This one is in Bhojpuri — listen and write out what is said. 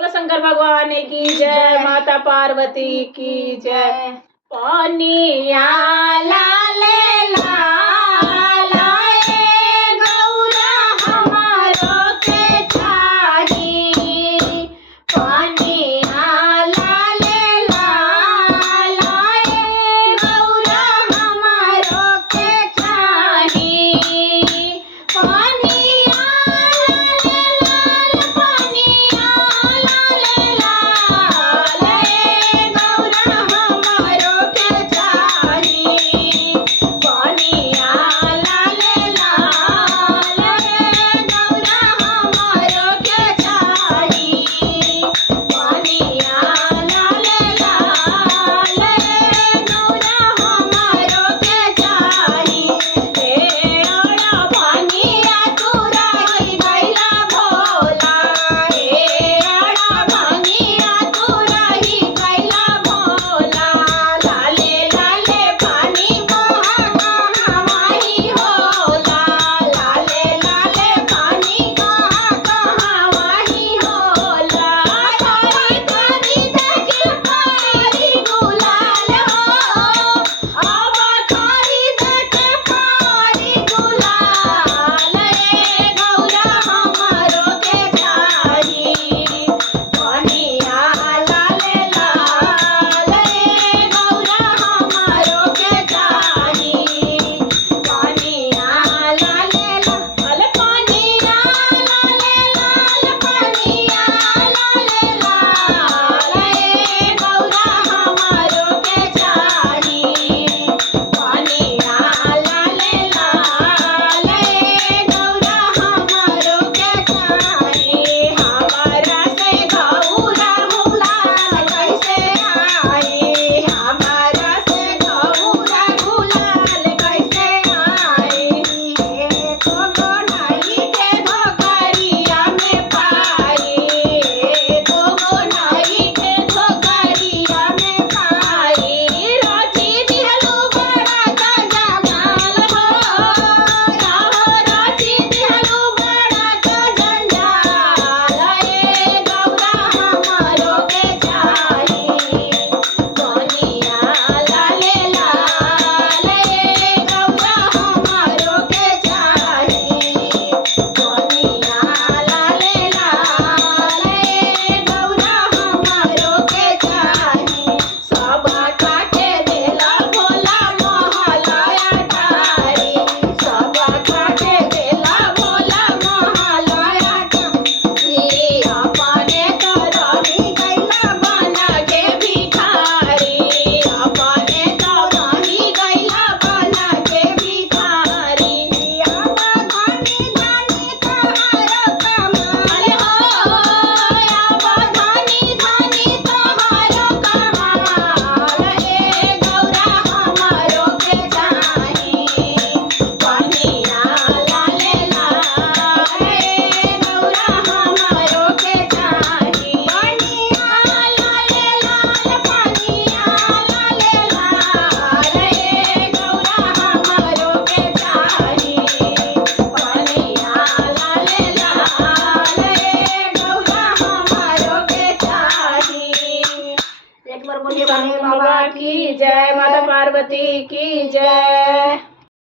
बोला शंकर भगवान की जय, माता पार्वती की जय। पनिया लाले लाल ए गौरा हमारो के चाही, पनिया लाले लाल ए गौरा हमारो के चाही, पनिया लाले लाल, पनिया लाले लाल ए गौरा हमारो के चाही, पनिया लाले लाल ए गौरा हमारो के चाही, पनिया लाले लाल ए गौरा हमारो के चाही। हे ओड़ा भंगिया तू रही गइला भोला, हे ओड़ा भंगिया तू रही गइला भोला, लाले लाले पानी मोहा कहवाही होला, लाले लाले पानी कहाँ कहवाही होला, हरी करी देखे पारी गुलाल हो, अब खारी देखे पारी गुलाल ए गौरा हमारो के चाही, पनिया लाले लाल ए गौरा हमारो के चाही, पनिया लाले लाल, पनिया लाले लाल, पनिया लाले लाल ए गौरा हमारो के चाही, पनिया लाले लाल ए गौरा हमारो के चाही। हमारा से गौरा गुलाल कैसे आई, हमारा से गौरा गुलाल कैसे आई, एको गो नाई के धोकरिया में पाई, एको गो नाई के धोकरिया में पाई, रोची दिहलू बड़ा का जंजाल हो, रहो रोची दिहलू बड़ा का जंजाल ए गौरा हमारो के चाही, पनिया लाले लाल ए गौरा हमारो के चाही, पनिया लाले लाल ए गौरा हमारो के चाही। सब काटे देला भोला महला अटारी, सब काटे देला भोला महला अटारी, अपने तो रही गइला बना के भिखारी, अपने तो रही गइला बना के भिखारी, अब धनी धनी तोहार कमाल हो, अब धनी धनी तोहार कमाल ए गौरा हमारो के चाही, पनिया लाले लाल ए गौरा हमारो के चाही, पनिया लाले लाल, पनिया लाले लाल ए गौरा हमारो के चाही, पनिया लाले लाल ए गौरा हमारो के चाही। एक बार बोलिए बाबा की जय, माता पार्वती की जय।